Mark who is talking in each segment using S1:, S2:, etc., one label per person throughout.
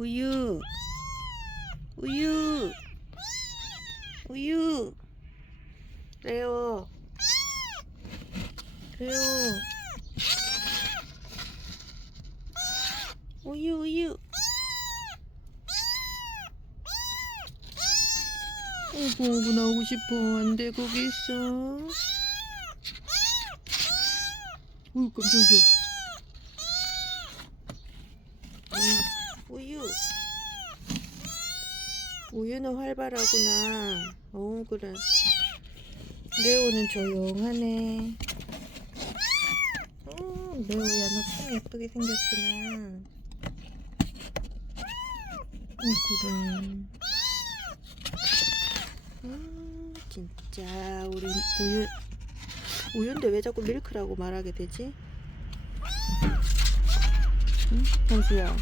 S1: 우유. 우유. 우유. 레오 레오 우유 우유. 어구 어구 나오고 싶어. 안돼 거기 있어. 어우 깜짝이야 우유 우유 우유는 활발하구나. 어 그래. 레오는 조용하네. 음, 레오야 너 참 예쁘게 생겼구나. 어 그래. 음 진짜 우리 우유 우유인데 왜 자꾸 밀크라고 말하게 되지? 응? 현수야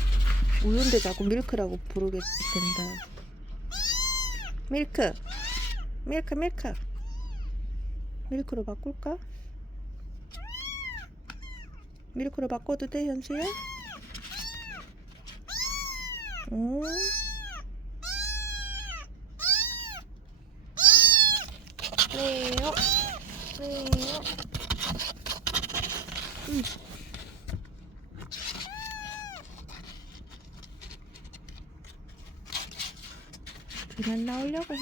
S1: 우유인데 자꾸 밀크라고 부르게 된다 밀크 밀크 밀크 밀크로 바꿀까? 밀크로 바꿔도 돼 현수야? 오 레오 레오 음. 그만 나오려고 해.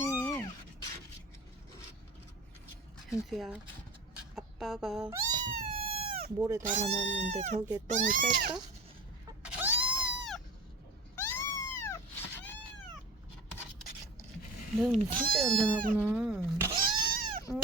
S1: 현수야, 아빠가 모래 담아놨는데 저기에 똥을 쌀까? 내 오늘 진짜 얌전하구나. 어,